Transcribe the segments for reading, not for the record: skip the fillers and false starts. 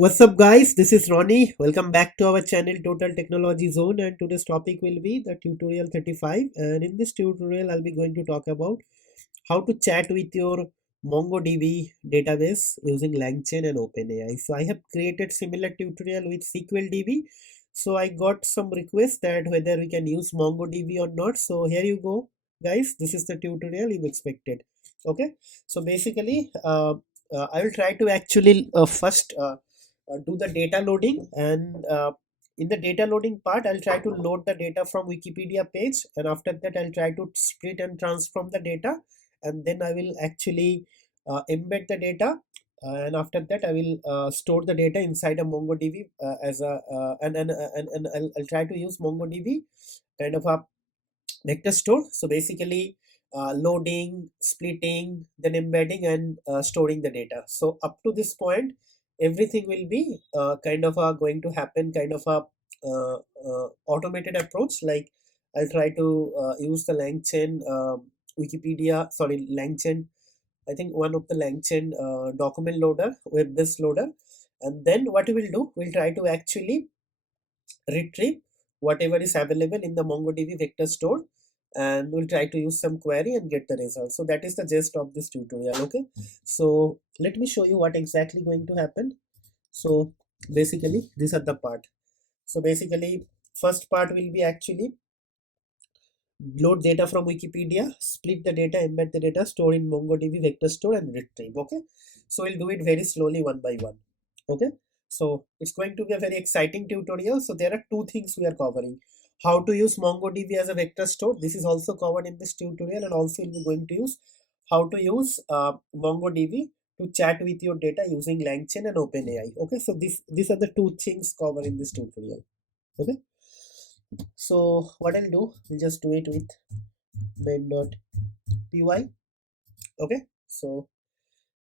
What's up, guys? This is Ronnie. Welcome back to our channel Total Technology Zone, and today's topic will be the tutorial 35. And in this tutorial, I'll be going to talk about how to chat with your MongoDB database using LangChain and OpenAI. So I have created similar tutorial with SQLDB. So I got some requests that whether we can use MongoDB or not. So here you go, guys. This is the tutorial you expected. Okay. So basically, I will try to actually first. Do the data loading, and in the data loading part I'll try to load the data from Wikipedia page, and after that I'll try to split and transform the data, and then I will actually embed the data, and after that I will store the data inside a MongoDB as a and I'll try to use MongoDB kind of a vector store. So basically loading, splitting, then embedding, and storing the data. So up to this point everything will be kind of going to happen kind of a automated approach. Like I'll try to use the LangChain Wikipedia, sorry, LangChain, I think one of the LangChain document loader, web-based loader. And then what we will do, we'll try to actually retrieve whatever is available in the MongoDB vector store, and we'll try to use some query and get the result. So that is the gist of this tutorial. Okay, so let me show you what exactly going to happen. So basically these are the part. So basically first part will be actually load data from Wikipedia, split the data, embed the data, store in MongoDB vector store, and retrieve. Okay, so we'll do it very slowly one by one. Okay, so it's going to be a very exciting tutorial. So there are two things we are covering: how to use MongoDB as a vector store. This is also covered in this tutorial, and also we'll be going to use how to use MongoDB to chat with your data using LangChain and OpenAI. Okay, so these are the two things covered in this tutorial. Okay, so what I'll do, we'll just do it with main.py. Okay, so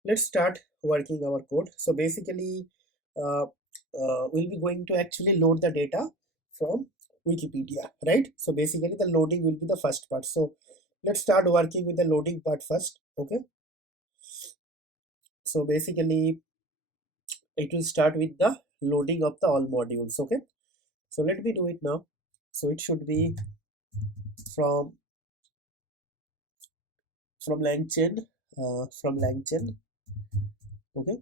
let's start working our code. So basically we'll be going to actually load the data from Wikipedia, right? So basically the loading will be the first part. So let's start working with the loading part first. Okay, so basically it will start with the loading of the all modules. Okay, so let me do it now. So it should be from LangChain, from LangChain. Okay,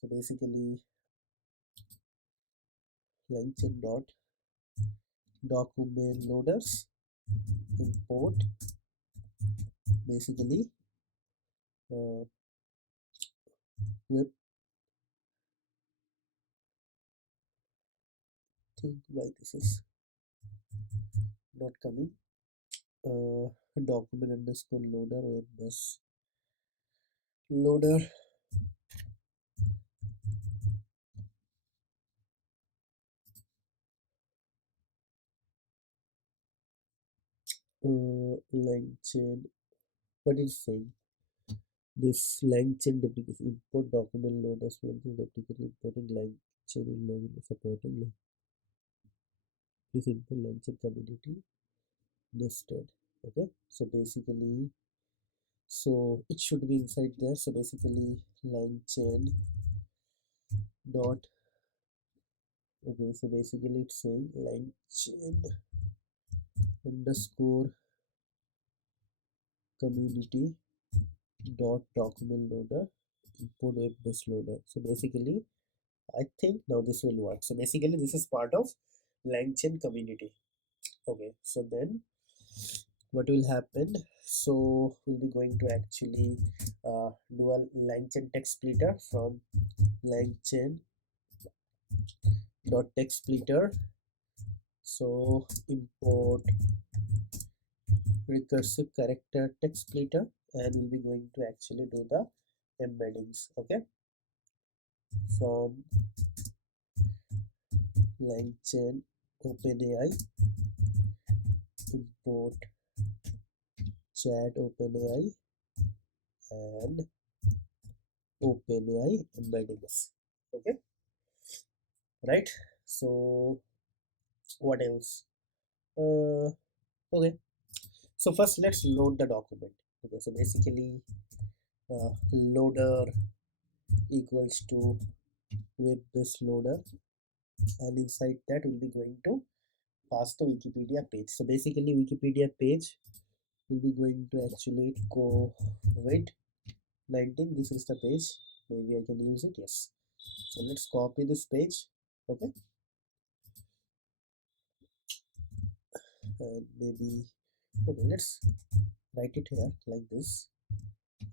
so basically LangChain dot document loaders import basically web think why this is not coming, document underscore loader web bus loader LangChain, what is saying this LangChain duplication import document loaders from the duplication importing LangChain in login supporting this import LangChain community nested. Okay, so basically so it should be inside there. So basically LangChain dot, okay, so basically it's saying LangChain underscore community dot document loader import web bus loader. So basically I think now this will work. So basically this is part of LangChain community. Okay, so then what will happen, so we'll be going to actually do a LangChain text splitter from LangChain dot text splitter. So import recursive character text splitter, and we'll be going to actually do the embeddings. Okay, from LangChain OpenAI import chat OpenAI and OpenAI embeddings. Okay, right? So what else? Okay, so first let's load the document. Okay, so basically loader equals to web based loader, and inside that we'll be going to pass the Wikipedia page. So basically Wikipedia page will be going to actually COVID-19. This is the page. Maybe I can use it. Yes. So let's copy this page. Okay. And maybe okay, let's write it here like this.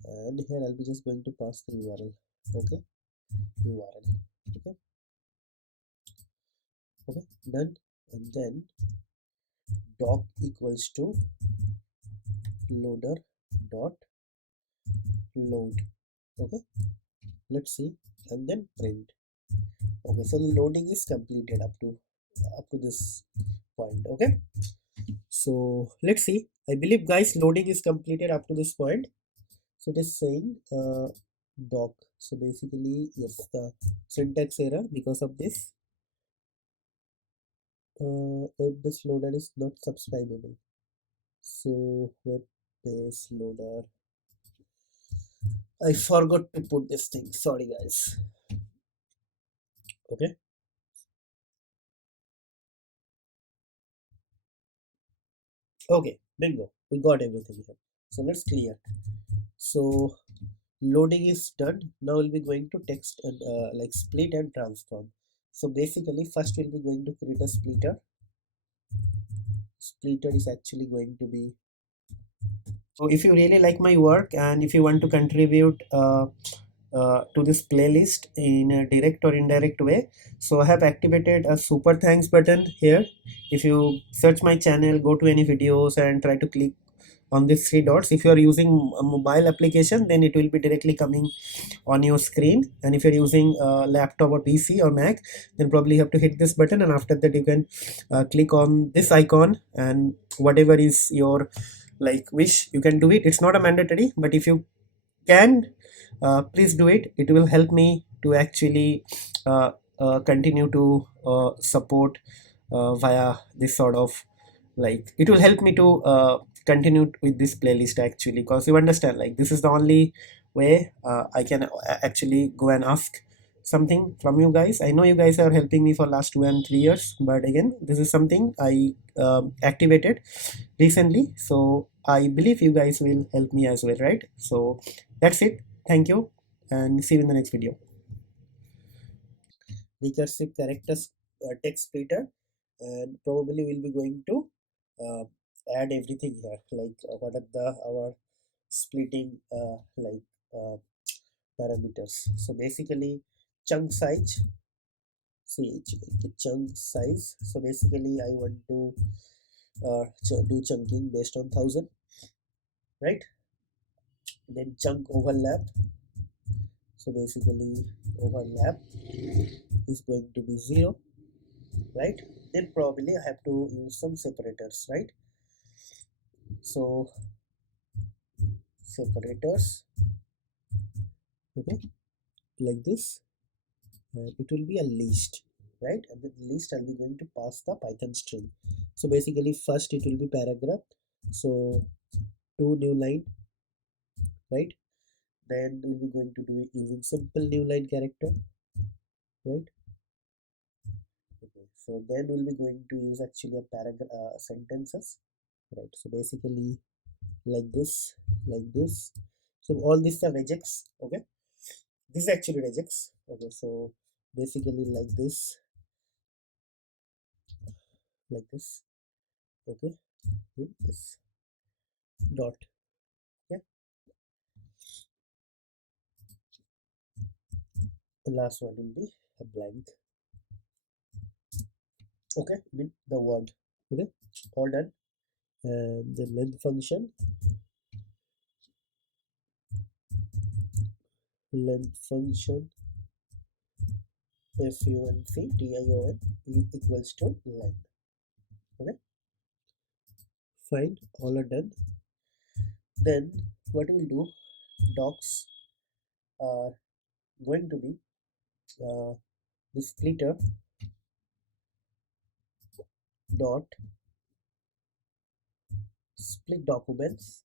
And here I'll be just going to pass the URL. Okay. URL. Okay. Okay. Done. And then doc equals to loader dot load. Okay. Let's see. And then print. Okay, so the loading is completed up to this point. Okay, so let's see. I believe guys loading is completed up to this point. So it is saying doc. So basically yes, the syntax error because of this web based loader is not subscribable. So web based loader, I forgot to put this thing, sorry guys. Okay, okay, bingo, we got everything here. So let's clear. So loading is done. Now we'll be going to text and like split and transform. So basically first we'll be going to create a splitter. Splitter is actually going to be, so if you really like my work and if you want to contribute to this playlist in a direct or indirect way, so I have activated a super thanks button here. If you search my channel, go to any videos and try to click on these three dots. If you are using a mobile application, then it will be directly coming on your screen, and if you're using a laptop or PC or Mac, then probably you have to hit this button, and after that you can click on this icon, and whatever is your like wish, you can do it. It's not a mandatory, but if you can, please do it. It will help me to actually continue to support via this sort of, like, it will help me to continue with this playlist actually, because you understand, like, this is the only way I can actually go and ask something from you guys. I know you guys are helping me for last 2 and 3 years, but again, this is something I activated recently, so I believe you guys will help me as well, right? So that's it. Thank you, and see you in the next video. Recursive characters text splitter, and probably we'll be going to uh, add everything here, like what are the our splitting uh, parameters. So basically chunk size, see chunk size. So basically I want to do chunking based on 1000, right? Then chunk overlap. So basically overlap is going to be 0, right? Then probably I have to use some separators, right? So separators, okay, like this, and it will be a list, right? And the list I'll be going to pass the Python string. So basically first it will be paragraph, so two new line, right? Then we'll be going to do it using simple new line character, right? Okay, so then we'll be going to use actually a paragraph sentences, right? So basically like this, like this. So all these are regex. Okay, this is actually regex. Okay, so basically like this. Okay, with this dot. Yeah, the last one will be a blank. Okay, with the word. Okay, all done. And the length function, length function, function equals to length. Okay, fine, all are done. Then what we'll do, docs are going to be the splitter dot split documents,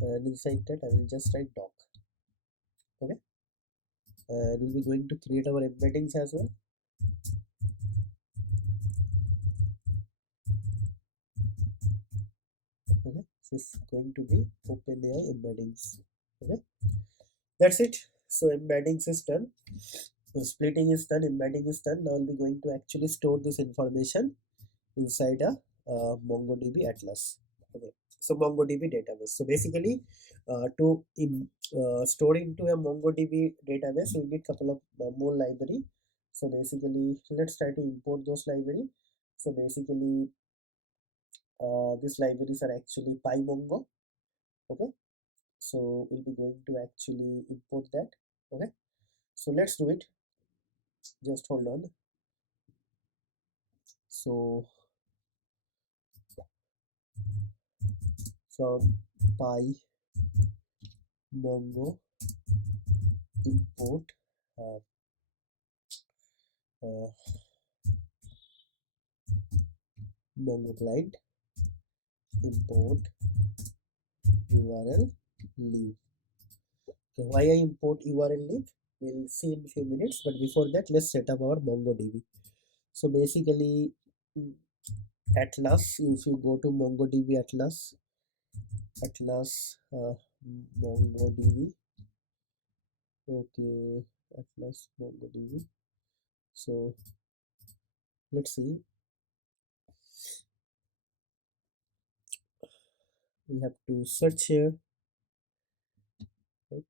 and inside that I will just write doc. Okay, and we'll be going to create our embeddings as well. Okay, so it's going to be OpenAI embeddings. Okay, that's it. So embeddings is done. So splitting is done. Embedding is done. Now we'll be going to actually store this information inside a MongoDB Atlas. Okay, so MongoDB database. So basically, to store into a MongoDB database, we need couple of more library. So basically, let's try to import those library. So basically, these libraries are actually PyMongo. Okay, so we'll be going to actually import that. Okay, so let's do it. Just hold on. So from PyMongo import uh, uh, Mongo client import URL leave. Okay, why I import URL leave? We'll see in few minutes, but before that, let's set up our MongoDB. So basically, mm, Atlas, if you go to MongoDB Atlas MongoDB, okay, Atlas MongoDB. So let's see, we have to search here, right?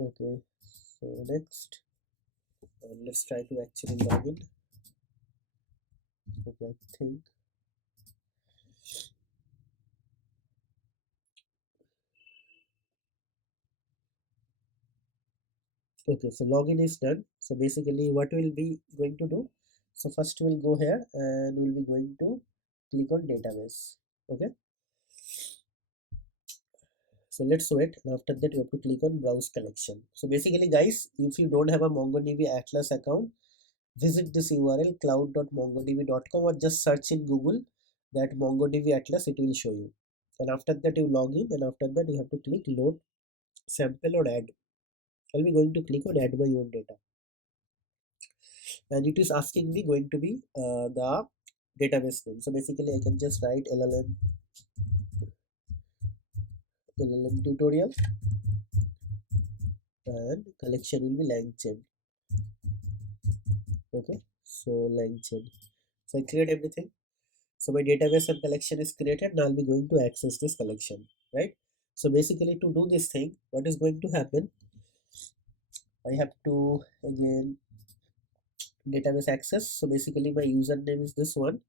Okay, so next, let's try to actually log in. Okay, I think. Okay, so login is done. So basically what we'll be going to do, so first we'll go here and we'll be going to click on database. Okay, so let's wait, and after that you have to click on browse collection. So basically guys, if you don't have a MongoDB Atlas account, visit this URL cloud.mongodb.com or just search in Google that MongoDB Atlas, it will show you. And after that you log in, and after that you have to click load sample or add. I'll be going to click on add my own data, and it is asking me going to be the database name. So basically I can just write LLM tutorial, and collection will be LangChain. Okay, so LangChain. So I create everything. So my database and collection is created. Now I'll be going to access this collection, right? So basically to do this thing, what is going to happen, I have to again database access. So basically my username is this one.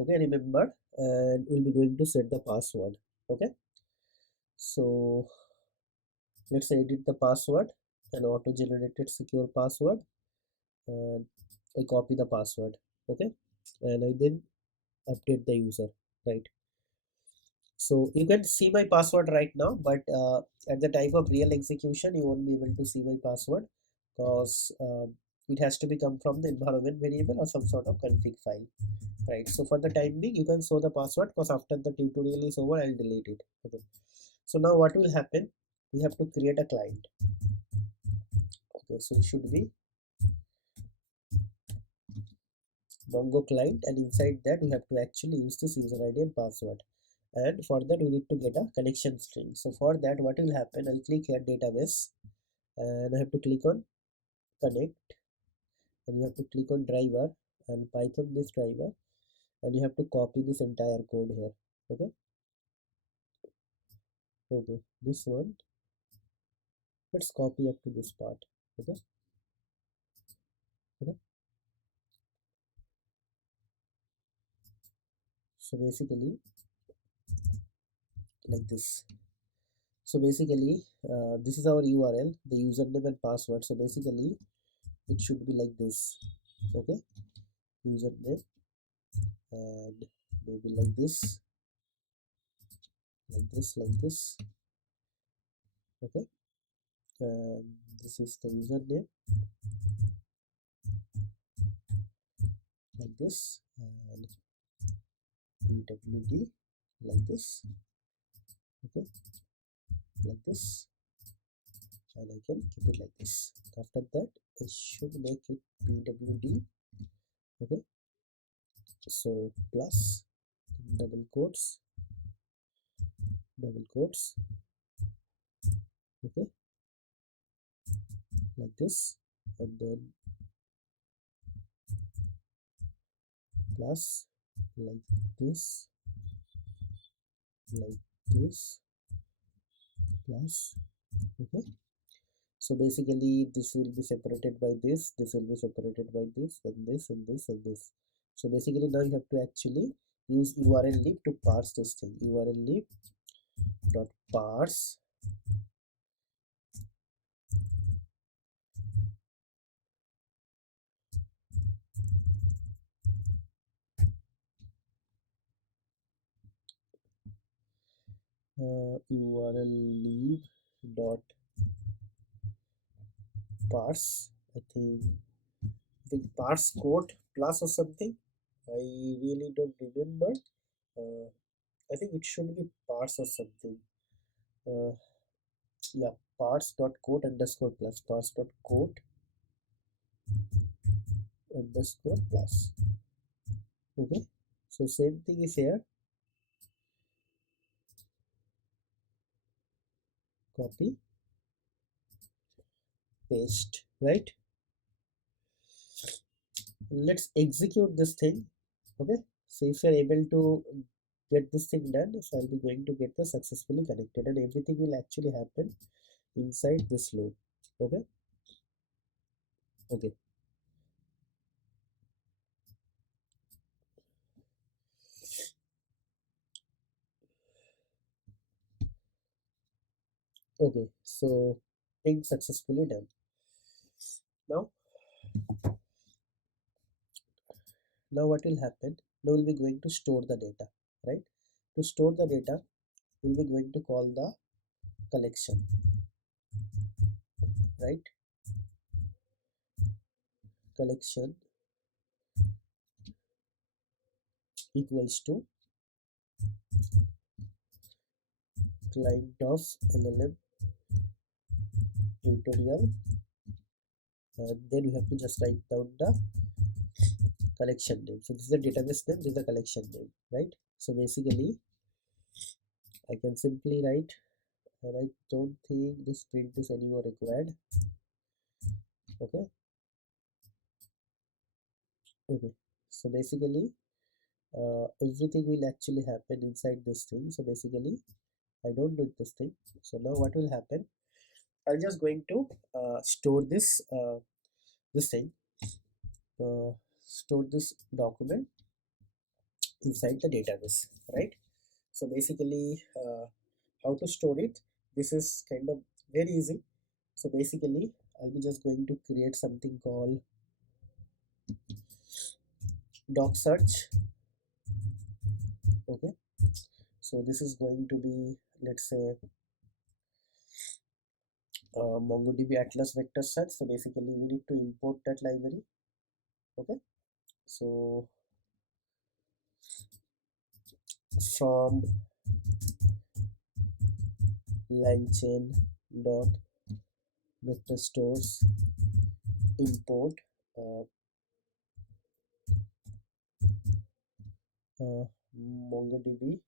Okay, remember, and we'll be going to set the password. Okay, so let's edit the password and auto generated secure password, and I copy the password. Okay, and I then update the user, right? So you can see my password right now, but at the time of real execution you won't be able to see my password, because it has to be come from the environment variable or some sort of config file, right? So for the time being you can show the password, because after the tutorial is over I'll delete it. Okay, so now what will happen, we have to create a client. Okay, so it should be Mongo client, and inside that we have to actually use this user ID and password, and for that we need to get a connection string. So for that what will happen, I'll click here database, and I have to click on connect, and you have to click on driver and Python this driver, and you have to copy this entire code here. Okay, okay, this one, let's copy up to this part. Okay, okay, so basically like this. So basically this is our URL, the username and password. So basically it should be like this. Okay, username, and maybe like this, like this, like this. Okay, and this is the username, like this, and pwd like this. Okay, like this, and I can keep it like this. After that I should make it pwd. Okay, so plus double quotes, double quotes, okay, like this, and then plus like this, like this, plus, okay. So basically this will be separated by this will be separated by this, and this, and this, and this. So basically now you have to actually use url lib to parse this thing. Url lib dot parse url lib dot parse, I think parse code plus or something. I really don't remember. uh, I think it should be parse or something. uh, yeah, parse dot code underscore plus, parse dot code underscore plus. Okay, so same thing is here. Copy, paste, right? Let's execute this thing. Okay, so if you're able to get this thing done, so I'll be going to get the successfully connected, and everything will actually happen inside this loop. Okay, okay, okay, so thing successfully done. Now, what will happen? Now we'll be going to store the data, right? To store the data, we'll be going to call the collection, right? Collection equals to client of LLM tutorial, and then we have to just write down the collection name. So this is the database name, this is the collection name, right? So basically I can simply write, and I don't think this print is anymore required. Okay, okay, so basically everything will actually happen inside this thing. So basically I don't do this thing. So now what will happen, I'm just going to store this thing, store this document inside the database, right? So basically how to store it, this is kind of very easy. So basically I'll be just going to create something called doc search. Okay, so this is going to be, let's say, MongoDB Atlas vector search. So basically we need to import that library. Okay, so from Langchain dot vector stores import uh, uh, MongoDB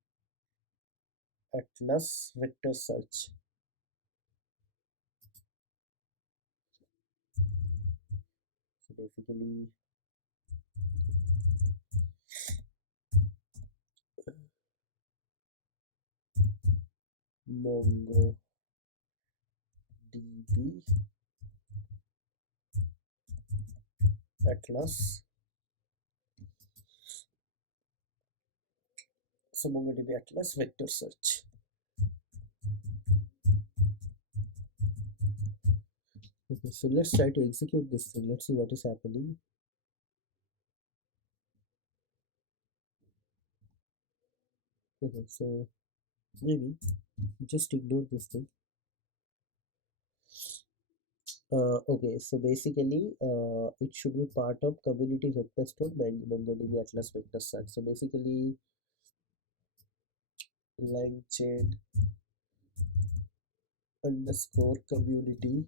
Atlas vector search. So basically MongoDB Atlas. So MongoDB Atlas vector search. Okay, so let's try to execute this thing. Let's see what is happening. Okay, so maybe just ignore this thing. Okay, so basically it should be part of community vector store MongoDB Atlas vector search. So basically LangChain underscore community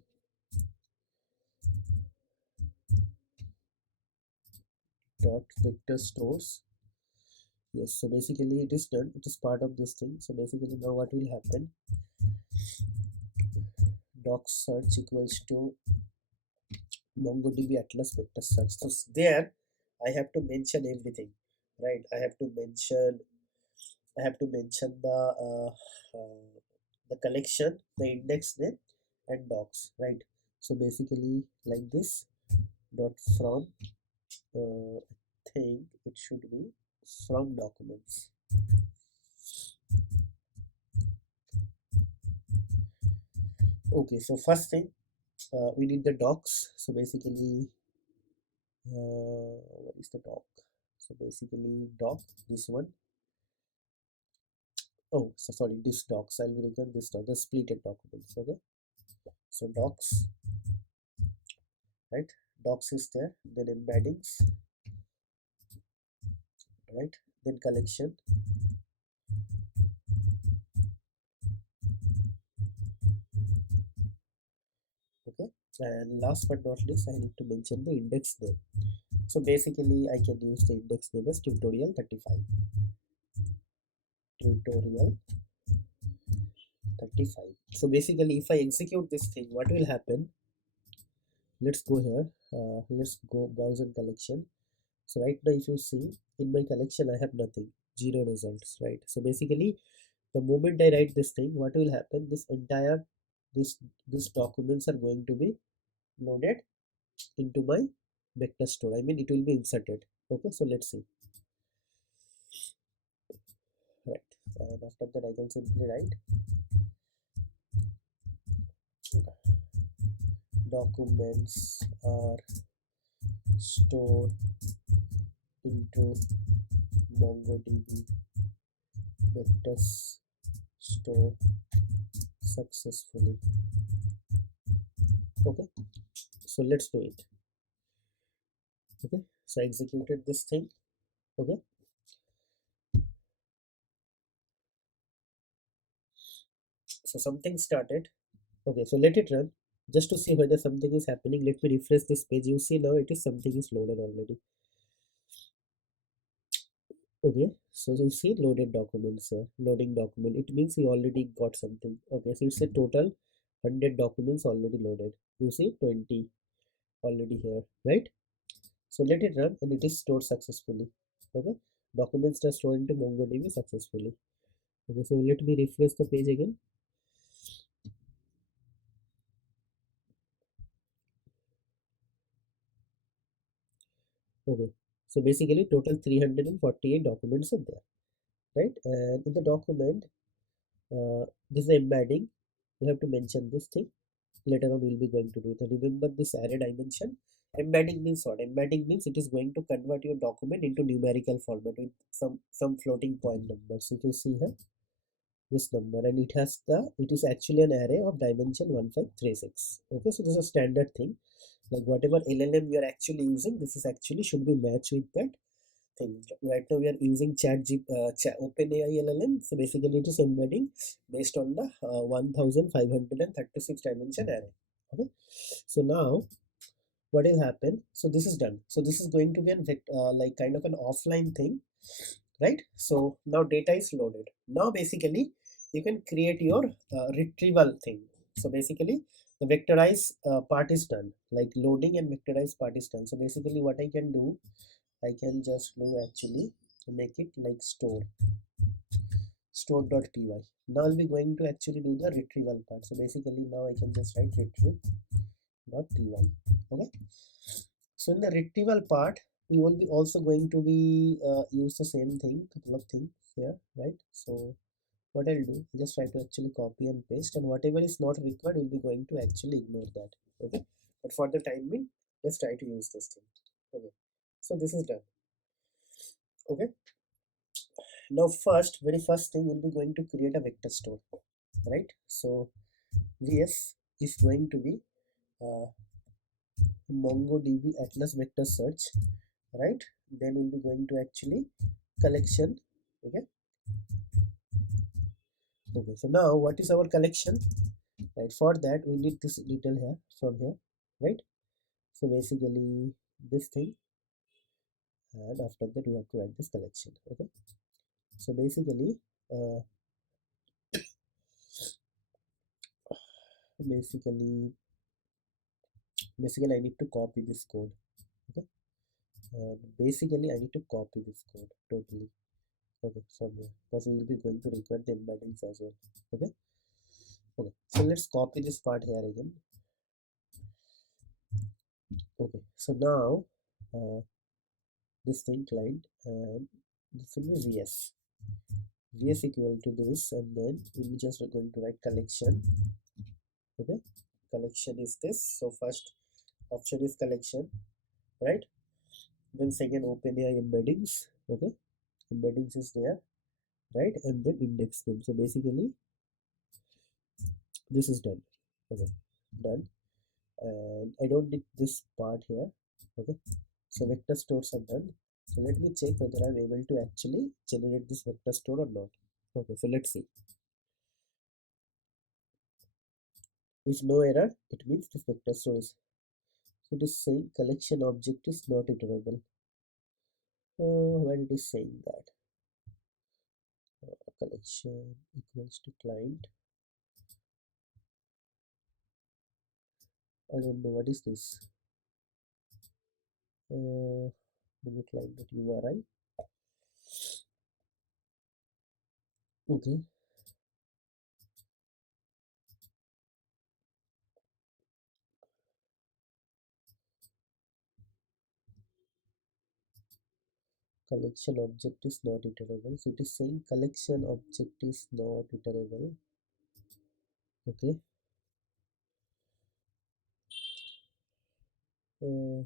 dot vector stores. Yes, so basically it is done, it is part of this thing. So basically now what will happen, doc search equals to MongoDB Atlas vector search. So there I have to mention everything, right? I have to mention the collection, the index name, and docs, right? So basically like this, dot from, I think it should be from documents. Okay, so first thing, we need the docs. So basically, what is the doc? So basically, doc, this one. Oh, so sorry, this docs. I'll return this doc, the splitted documents. Okay, so docs, right? Docs is there. Then embeddings, right? Then collection. Okay, and last but not least, I need to mention the index name. So basically, I can use the index name as tutorial 35. Tutorial 35. So basically, if I execute this thing, what will happen? Let's go here. Let's go browse and collection. So right now, if you see in my collection, I have nothing, zero results, right? So basically, the moment I write this thing, what will happen? This entire this documents are going to be loaded into my vector store. I mean, it will be inserted. Okay, so let's see. Right, and after that, I can simply write documents are stored into MongoDB vectors store successfully. Okay, so let's do it. Okay, so I executed this thing. Okay, so something started. Okay, so let it run just to see whether something is happening. Let me refresh this page. You see now it is something is loaded already. Okay, so you see loaded documents here, loading document. It means you already got something. Okay, so it's a total 100 documents already loaded. You see 20 already here, right? So let it run and it is stored successfully. Okay, documents are stored into MongoDB successfully. Okay, so let me refresh the page again. Okay, so basically total 348 documents are there, right? And in the document, this is the embedding. You have to mention this thing. Later on we'll be going to do it. And remember this array dimension. Embedding means what? Embedding means it is going to convert your document into numerical format with some floating point numbers. So if you see here this number, and it is actually an array of dimension 1536. Okay, so this is a standard thing. Like whatever LLM we are actually using, this is actually should be matched with that thing. Right now we are using OpenAI LLM. So basically it is embedding based on the 1536 dimension array. Okay, so now what will happen? So this is done. So this is going to be like kind of an offline thing, right? So now data is loaded. Now basically you can create your retrieval thing. So basically the vectorize part is done, like loading and vectorize part is done. So basically what I can do, I can just do actually make it like store.py. Now I'll be going to actually do the retrieval part. So basically now I can just write retrieve.py. Okay, so in the retrieval part we will be also going to be use the same thing, couple of things here, right? So what I'll do, just try to actually copy and paste, and whatever is not required we'll be going to actually ignore that. Okay, but for the time being let's try to use this thing. Okay, so this is done. Okay, now very first thing we'll be going to create a vector store, right? So vs is going to be uh, MongoDB Atlas vector search, right? Then we'll be going to actually collection. Okay, okay, so now what is our collection? right? For that we need this detail here from here, right? So basically this thing, and after that we have to write this collection. Okay, so uh, basically basically I need to copy this code. Okay, and basically I need to copy this code totally. Okay, from here, because we will be going to require the embeddings as well. Okay, okay, so let's copy this part here again. Okay, so now this thing client, and this will be vs equal to this, and then we'll just going to write collection. Okay, collection is this. So first option is collection, right? Then second OpenAI embeddings. Okay, embeddings is there, right? And then index name. So basically this is done. Okay, done. And I don't need this part here. Okay, so vector stores are done. So let me check whether I'm able to actually generate this vector store or not. Okay, so let's see. If no error, it means this vector store is. So it is saying collection object is not iterable. Where it is saying that collection equals to client. I don't know what is this. Client.uri. Okay, collection object is not iterable. So it is saying collection object is not iterable. Okay, uh,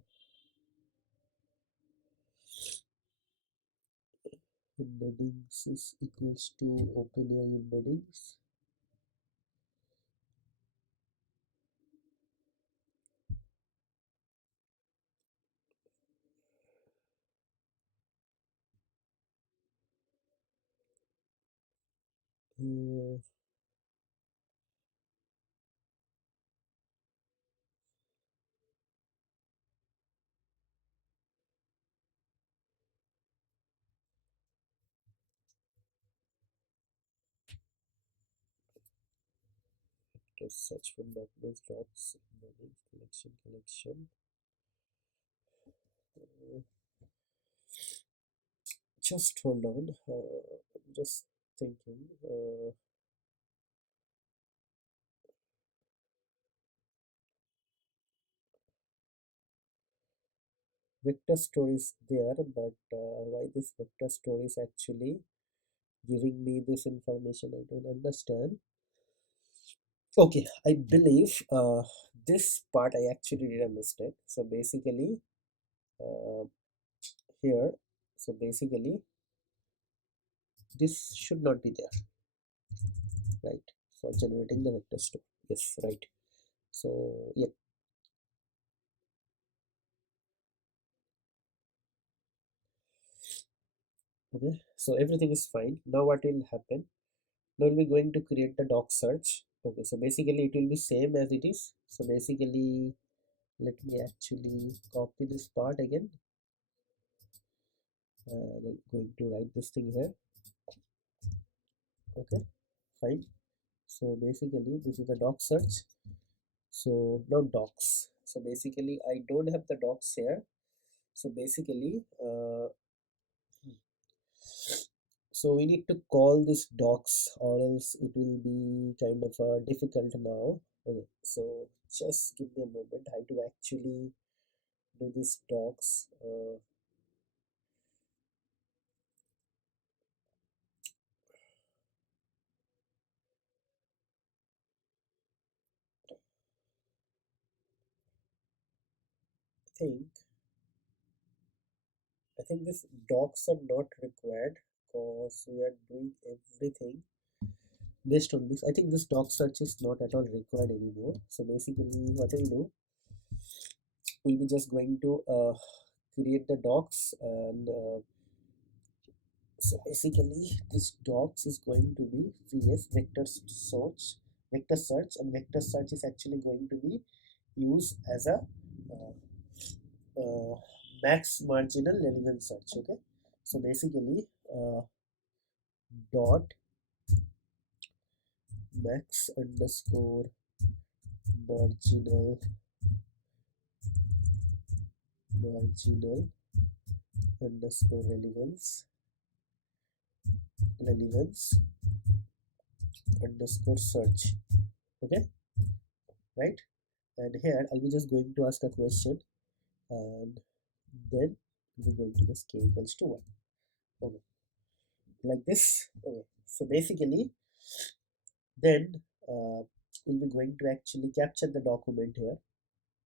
embeddings is equals to OpenAI embeddings. Uh, to search for documents, docs, embeddings, collection. Uh, just hold on. I'm just thinking. Vector store is there, but why this vector store is actually giving me this information, I don't understand. Okay, I believe this part I actually did a mistake. So basically uh, here, so basically this should not be there, right, for generating the vector store. Yes, right. So yeah. Okay, so everything is fine. Now what will happen? Now we'll be going to create the doc search. Okay, so basically it will be same as it is. So basically let me actually copy this part again. I'm going to write this thing here. Okay, fine. So basically this is the doc search. So now docs. So basically I don't have the docs here. So basically so we need to call this docs, or else it will be kind of difficult now. Okay, so just give me a moment. How to actually do this docs. think I think this docs are not required, because we are doing everything based on this. I think this doc search is not at all required anymore. So basically what I'll do, we'll be just going to create the docs, and so basically this docs is going to be vs vector search, vector search, and vector search is actually going to be used as a uh, uh, max marginal relevance search. Okay, so basically dot max underscore marginal marginal underscore relevance underscore search. Okay, right? And here I'll be just going to ask a question, and then we're going to this k equals to 1. Okay, like this. Okay, so basically then we'll be going to actually capture the document here,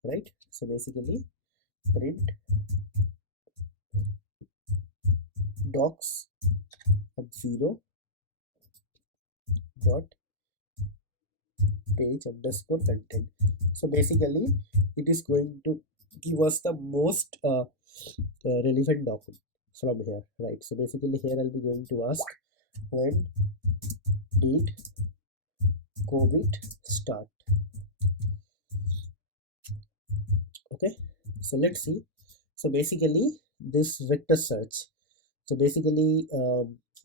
right? So basically print docs of 0 dot page underscore content. So basically it is going to give us the most relevant document from here, right? So basically here I'll be going to ask, when did COVID start? Okay, so let's see. So basically this vector search, so basically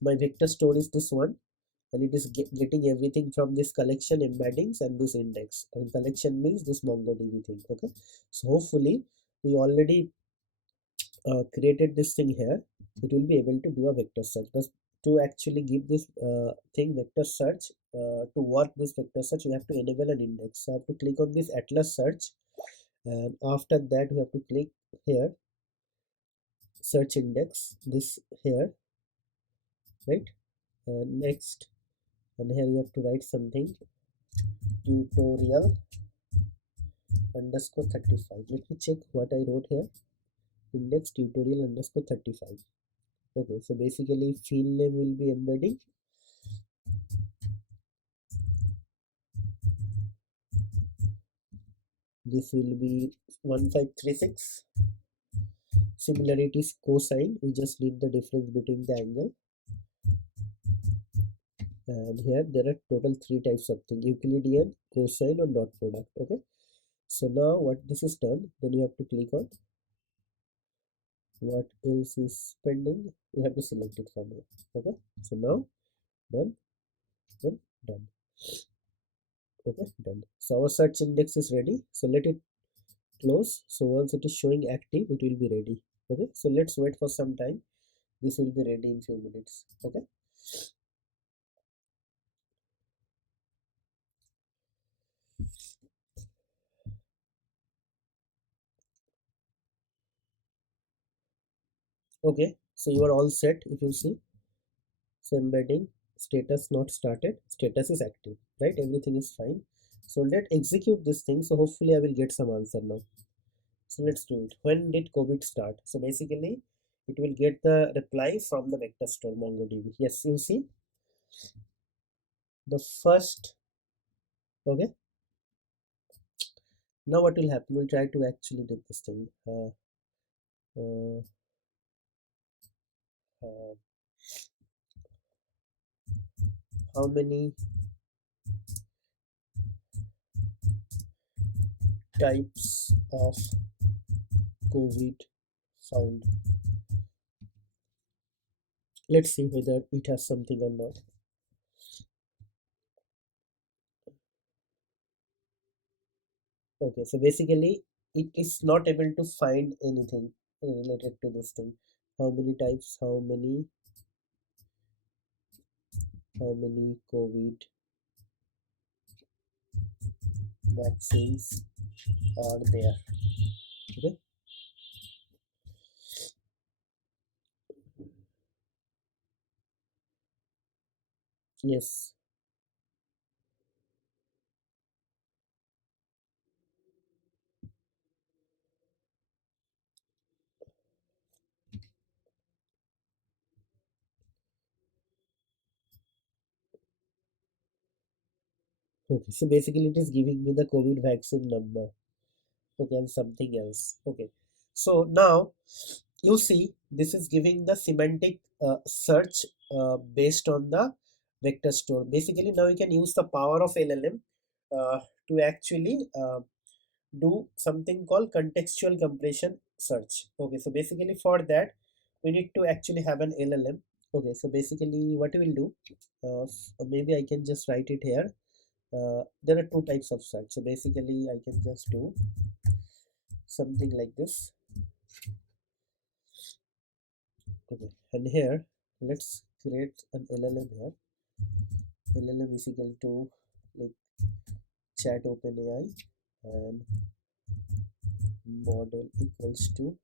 my vector store is this one, and it is getting everything from this collection embeddings and this index, and collection means this MongoDB thing. Okay, so hopefully we already created this thing here. It will be able to do a vector search, but to actually give this thing vector search, to work this vector search we have to enable an index. So I have to click on this Atlas search, and after that we have to click here search index, this here, right? Next, and here you have to write something, tutorial underscore 35. Let me check what I wrote here, index tutorial underscore 35. Okay, so basically field name will be embedding, this will be 1536, similarity is cosine, we just need the difference between the angle, and here there are total three types of thing, Euclidean, cosine, and dot product. Okay, so now what this is done, then you have to click on what else is pending, you have to select it from here. Okay, so now done, then done. Okay, done. So our search index is ready, so let it close. So once it is showing active, it will be ready. Okay, so let's wait for some time, this will be ready in few minutes. Okay, okay, so you are all set. If you see, so embedding status not started, status is active, right? Everything is fine. So let's execute this thing, so hopefully I will get some answer now. So let's do it. When did COVID start? So basically it will get the reply from the vector store MongoDB. Yes, you see the first. Okay, now what will happen, we'll try to actually do this thing. Uh, uh, how many types of COVID found? Let's see whether it has something or not. Okay, so basically it is not able to find anything related to this thing. How many types, how many COVID vaccines are there? Okay, yes. Okay, so basically it is giving me the COVID vaccine number. Okay, and something else. Okay, so now you see this is giving the semantic search based on the vector store. Basically now you can use the power of LLM to actually do something called contextual compression search. Okay, so basically for that we need to actually have an LLM. Okay, so basically what we will do, maybe I can just write it here. There are two types of search. So basically I can just do something like this. Okay, and here let's create an LLM here. LLM is equal to like chat OpenAI and model equals to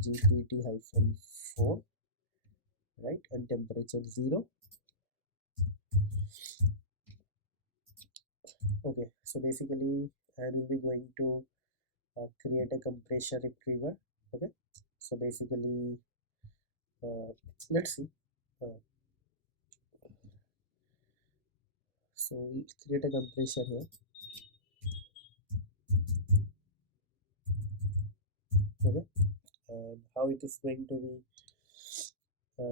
GPT hyphen 4, right, and temperature 0. Okay, so basically I will be going to create a compression retriever. Okay, so basically uh, let's see. uh, so we create a compression here. Okay, and how it is going to be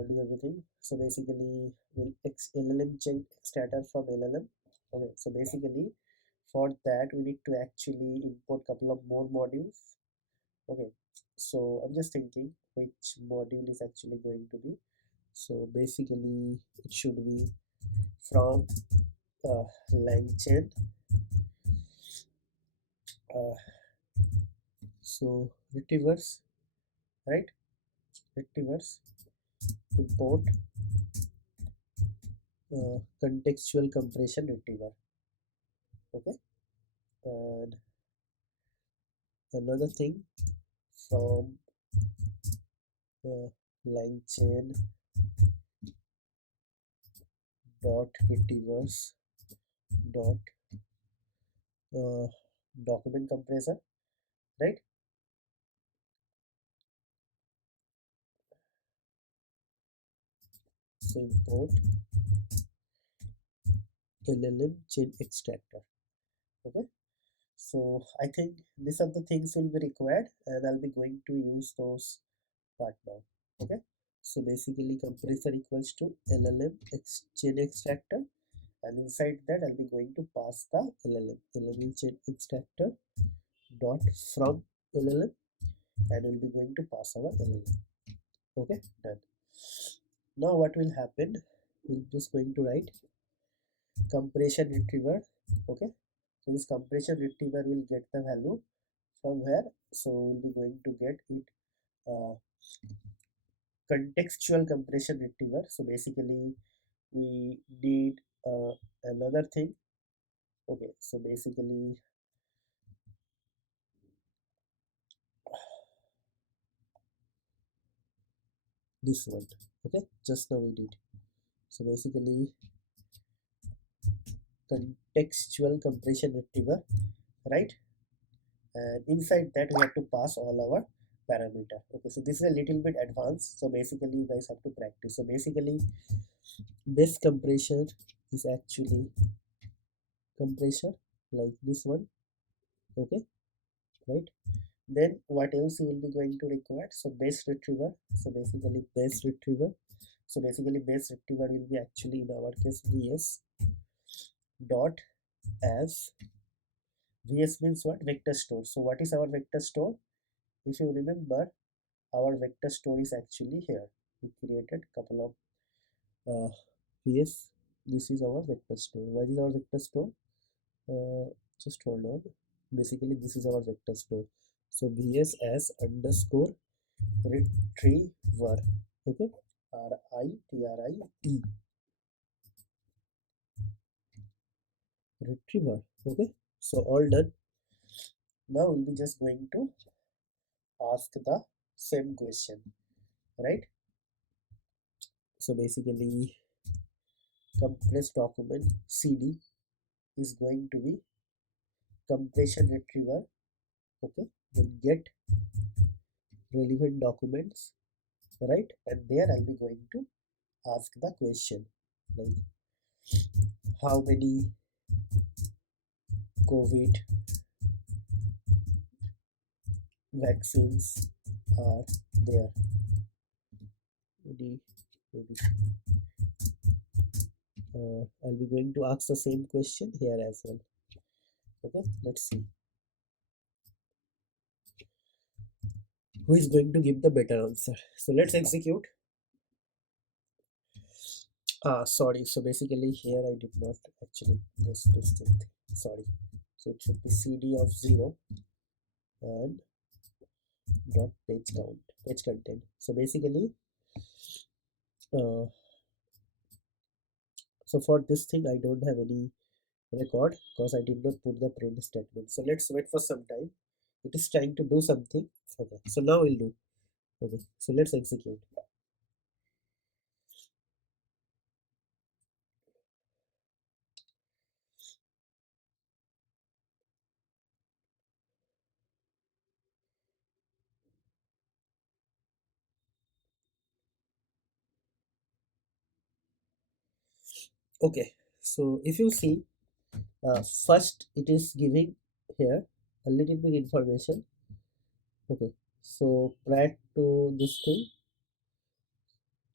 do everything. So basically we'll LLM check data from LLM. Okay, so basically for that we need to actually import couple of more modules. Okay, so I'm just thinking which module is actually going to be. So basically it should be from LangChain. uh, so retrievers, right, retrievers import contextual compression retriever. Okay, and another thing from LangChain dot retrievers dot uh, document compressor, right. So import LLM chain extractor. Okay, so I think these are the things will be required and I'll be going to use those part now. Okay, so basically compressor equals to chain extractor, and inside that I'll be going to pass the LLM chain extractor dot from LLM, and we'll be going to pass our LLM. Okay, done. Now what will happen, we're just going to write compression retriever. Okay, so this compression retriever will get the value from where, so we'll be going to get it uh, contextual compression retriever. So basically we need another thing. Okay, so basically this one. Okay, just now we did. So basically contextual compression retriever, right, and inside that we have to pass all our parameter. Okay, so this is a little bit advanced, so basically you guys have to practice. So basically base compressor is actually compressor like this one. Okay, right, then what else you will be going to require, so base retriever. So basically base retriever, so basically base retriever will be actually in our case vs dot as. Vs means what, vector store. So what is our vector store? If you remember, our vector store is actually here. We created couple of vs. This is our vector store. What is our vector store? Just hold on. Basically this is our vector store. So vs as underscore retriever. Okay, RITRIE retriever. Okay, so all done. Now we'll be just going to ask the same question, right? So basically compressed document CD is going to be compression retriever. Okay, then get relevant documents, right, and there I'll be going to ask the question like how many COVID vaccines are there. Maybe, maybe. I'll be going to ask the same question here as well. Okay, let's see who is going to give the better answer. So let's execute. Sorry, so basically here I did not actually this thing. Sorry, so it should be cd of 0 and dot page content. So basically uh, so for this thing I don't have any record because I did not put the print statement. So let's wait for some time. It is trying to do something. Okay, so now we'll do. Okay, so let's execute. Okay, so if you see, first it is giving here a little bit information. Okay, so prior to this thing,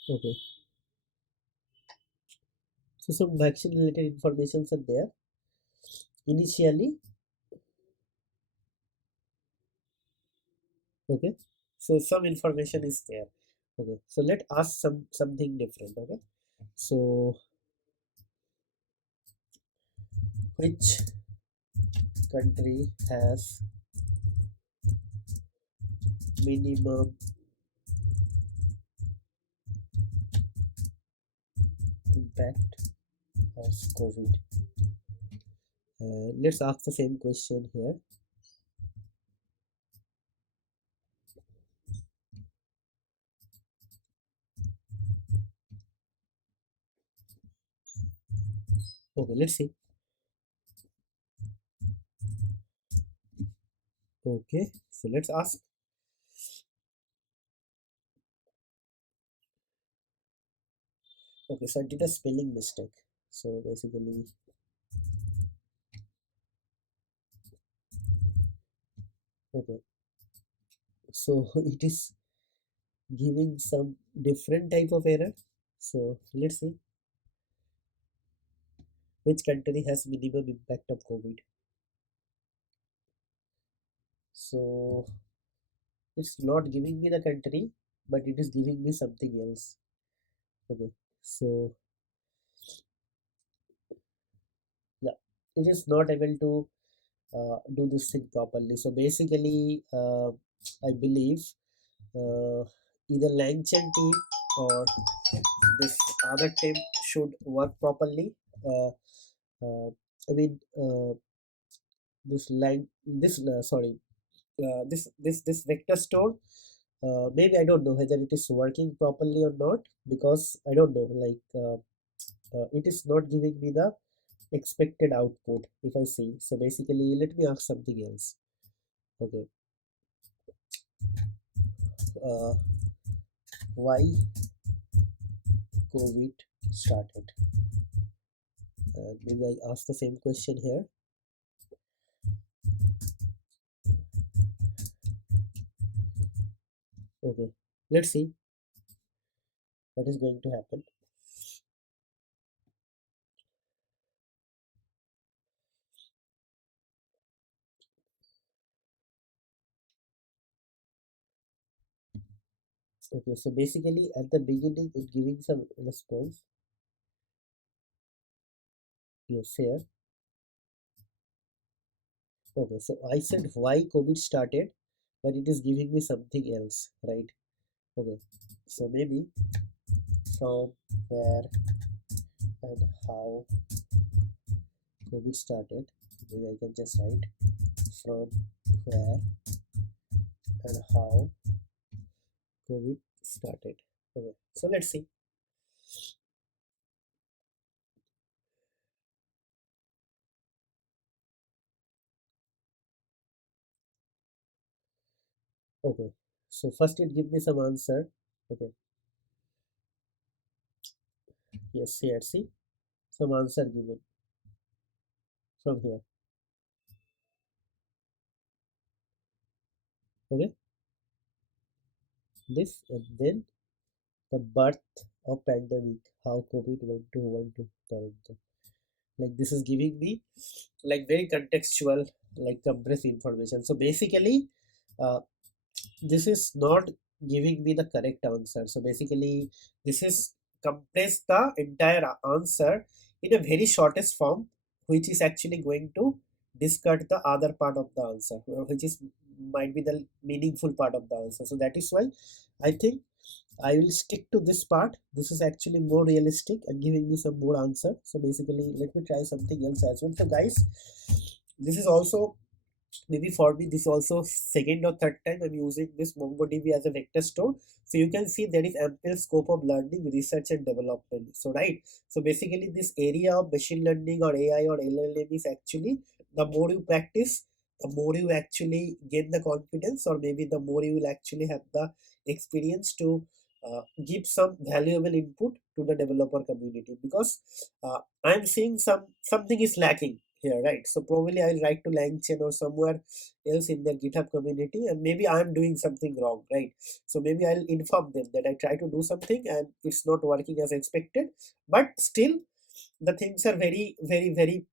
okay, so some vaccine related informations are there initially. Okay, so some information is there. Okay, so let ask something different. Okay, so which country has minimum impact of COVID? Let's ask the same question here. Okay, let's see. Okay, so let's ask. Okay, so I did a spelling mistake. So basically, okay, so it is giving some different type of error. So let's see which country has minimum impact of COVID. So it's not giving me the country, but it is giving me something else. Okay, so yeah, it is not able to do this thing properly. So basically, I believe uh, either LangChain team or this other team should work properly. Uh, I mean, this lang this sorry this vector store. Maybe I don't know whether it is working properly or not because I don't know. Like it is not giving me the expected output if I see. So basically, let me ask something else. Okay, uh, why COVID started? Maybe I ask the same question here. Okay, let's see what is going to happen. Okay, so basically at the beginning it giving some response. Yes, here. Okay, so I said why COVID started, but it is giving me something else, right? Okay, so maybe from where and how COVID started. Maybe I can just write from where and how COVID started. Okay, so let's see. Okay, so first it give me some answer. Okay, yes, here see some answer given from here. Okay, this and then the birth of pandemic, how COVID went to Toronto. like this is giving me like very contextual, like compressed information. So basically uh, this is not giving me the correct answer. So basically this is compress the entire answer in a very shortest form, which is actually going to discard the other part of the answer, which is might be the meaningful part of the answer. So that is why I think I will stick to this part. This is actually more realistic and giving me some more answer. So basically let me try something else as well. So guys, this is also, maybe for me this also second or third time I'm using this MongoDB as a vector store. So you can see there is ample scope of learning, research and development. So right, so basically this area of machine learning or AI or LLM is actually, the more you practice, the more you actually gain the confidence, or maybe the more you will actually have the experience to give some valuable input to the developer community. Because I'm seeing something is lacking here, right? So probably I'll write to LangChain or somewhere else in their GitHub community, and maybe I'm doing something wrong, right? So maybe I'll inform them that I try to do something and it's not working as expected, but still the things are very, very, very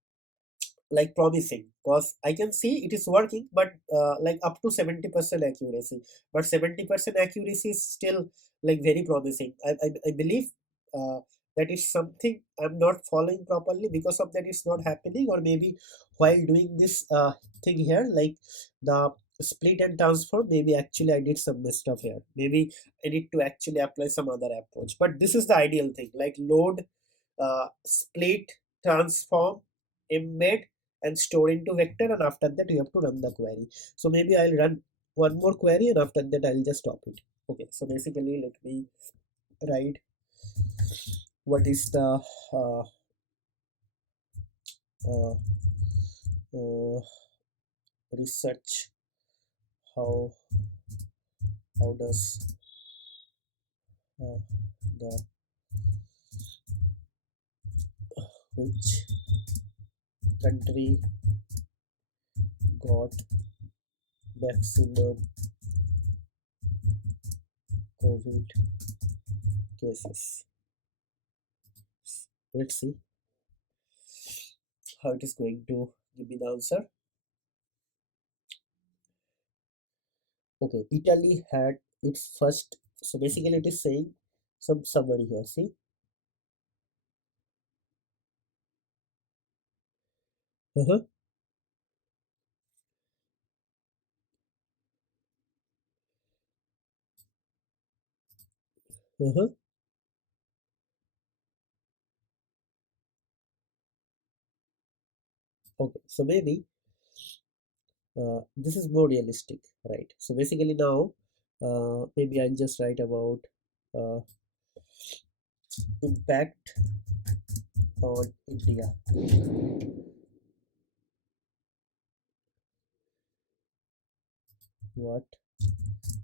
like promising, because I can see it is working, but like up to 70% accuracy. But 70% accuracy is still like very promising. I believe that is something I'm not following properly, because of that it's not happening. Or maybe while doing this thing here, like the split and transform, maybe actually I did some messed up here. Maybe I need to actually apply some other approach. But this is the ideal thing, like load, split, transform, embed and store into vector, and after that you have to run the query. So maybe I'll run one more query and after that I'll just stop it. Okay, so basically let me write what is the uh, uh, uh, research, how does uh, the which country got maximum COVID cases. Let's see how it is going to give me the answer. Okay, Italy had its first. So basically, it is saying some summary here. See, uh-huh, uh-huh. Okay, so maybe this is more realistic, right? So basically now, maybe I'll just write about uh, impact on India. What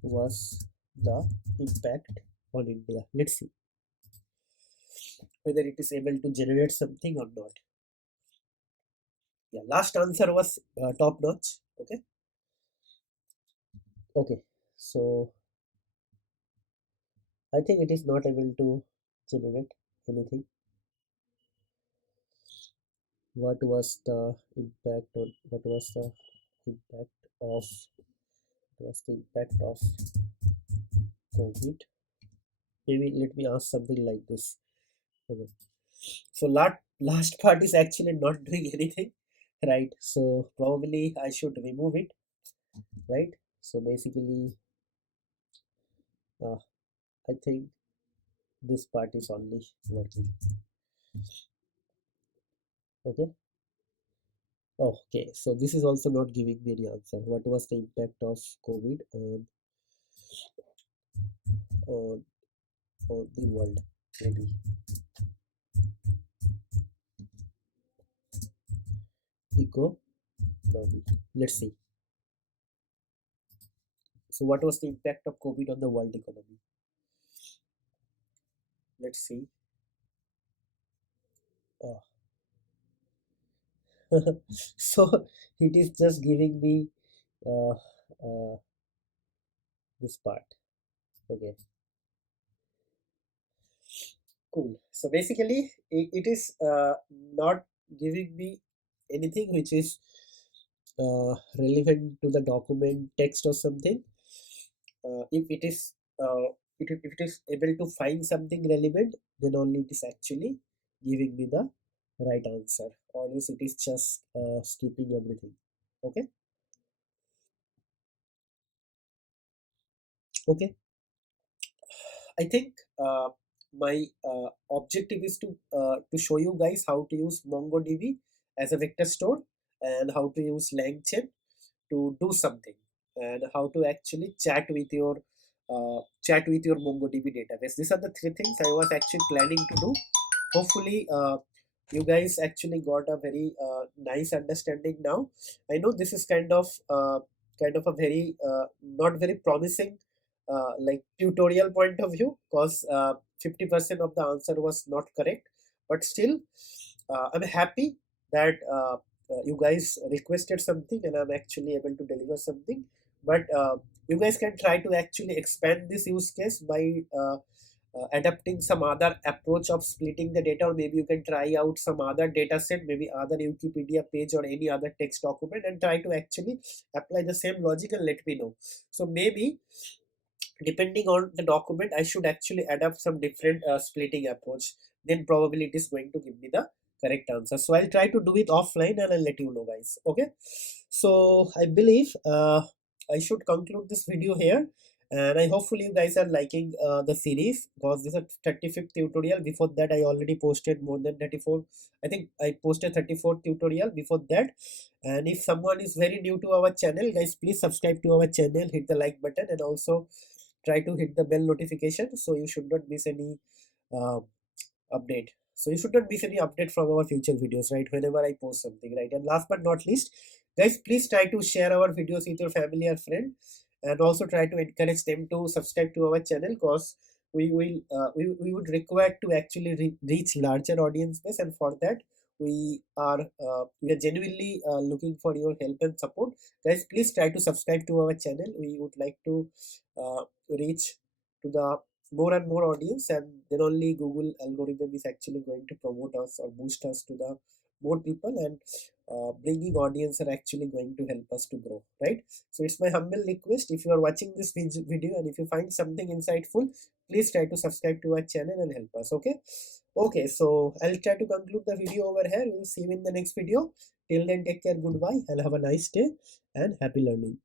was the impact on India? Let's see whether it is able to generate something or not. Yeah, last answer was top notch. Okay, okay. So I think it is not able to generate anything. What was the impact on, what was the impact of, what was the impact of COVID? Maybe let me ask something like this. Okay. So last part is actually not doing anything, right? So probably I should remove it, right? So basically, uh, I think this part is only working. Okay. Okay, so this is also not giving me any answer. What was the impact of COVID on the world? Maybe economy. Let's see. So what was the impact of COVID on the world economy? Let's see. Uh, so it is just giving me uh, uh, this part. Okay, cool. So basically, it is not giving me anything which is relevant to the document text or something. If it is if it is able to find something relevant, then only it is actually giving me the right answer, or else it is just skipping everything. Okay. Okay. I think my objective is to show you guys how to use MongoDB as a vector store, and how to use LangChain to do something, and how to actually chat with your MongoDB database. These are the three things I was actually planning to do. Hopefully, you guys actually got a very nice understanding now. I know this is kind of a very not very promising like tutorial point of view, because 50% of the answer was not correct, but still I'm happy that you guys requested something and I'm actually able to deliver something. But you guys can try to actually expand this use case by adapting some other approach of splitting the data, or maybe you can try out some other data set, maybe other Wikipedia page or any other text document, and try to actually apply the same logic and let me know. So maybe depending on the document, I should actually adapt some different splitting approach. Then probably it is going to give me the correct answer. So I'll try to do it offline and I'll let you know, guys. Okay. So I believe I should conclude this video here, and I hopefully you guys are liking the series, because this is a 35th tutorial. Before that I already posted more than 34. I think I posted 34 tutorial before that. And if someone is very new to our channel, guys, please subscribe to our channel, hit the like button, and also try to hit the bell notification, so you should not miss any uh, update. So you should not miss any update from our future videos, right? Whenever I post something, right? And last but not least, guys, please try to share our videos with your family or friend, and also try to encourage them to subscribe to our channel, because we would require to actually reach larger audience base, and for that we are genuinely looking for your help and support. Guys, please try to subscribe to our channel. We would like to reach to the more and more audience, and then only Google algorithm is actually going to promote us or boost us to the more people, and bringing audience are actually going to help us to grow, right? So it's my humble request, if you are watching this video and if you find something insightful, please try to subscribe to our channel and help us. Okay. Okay, so I'll try to conclude the video over here. We'll see you in the next video. Till then, take care, goodbye, and have a nice day and happy learning.